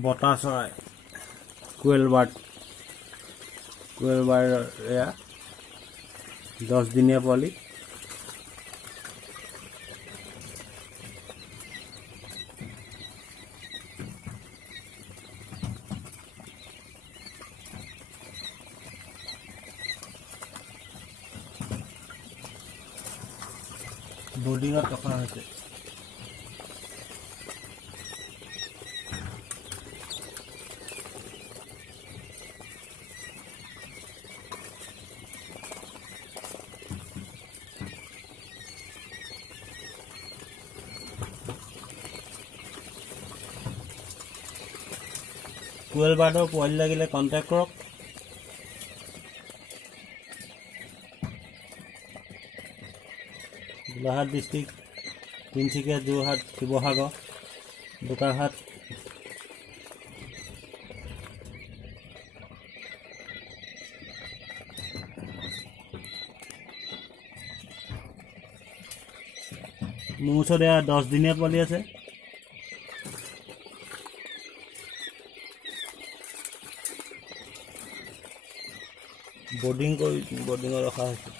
বতা চৰাই কোয়েল বাৰ্ড এয়া 10 দিনীয়া পোৱালি। বৰ্ডিঙত ৰখা হৈছে। কোয়েল বাৰ্ডৰ পোৱালি লাগিলে কণ্টেক্ট কৰক। গোলাঘাট ডিষ্ট্ৰিক্ট, তিনিচুকীয়া, যোৰহাট, শিৱসাগৰ, বোকাখাট। মোৰ ওচৰত এয়া 10 দিনীয়া পোৱালি আছে। বৰ্ডিঙত ৰখা হৈছে।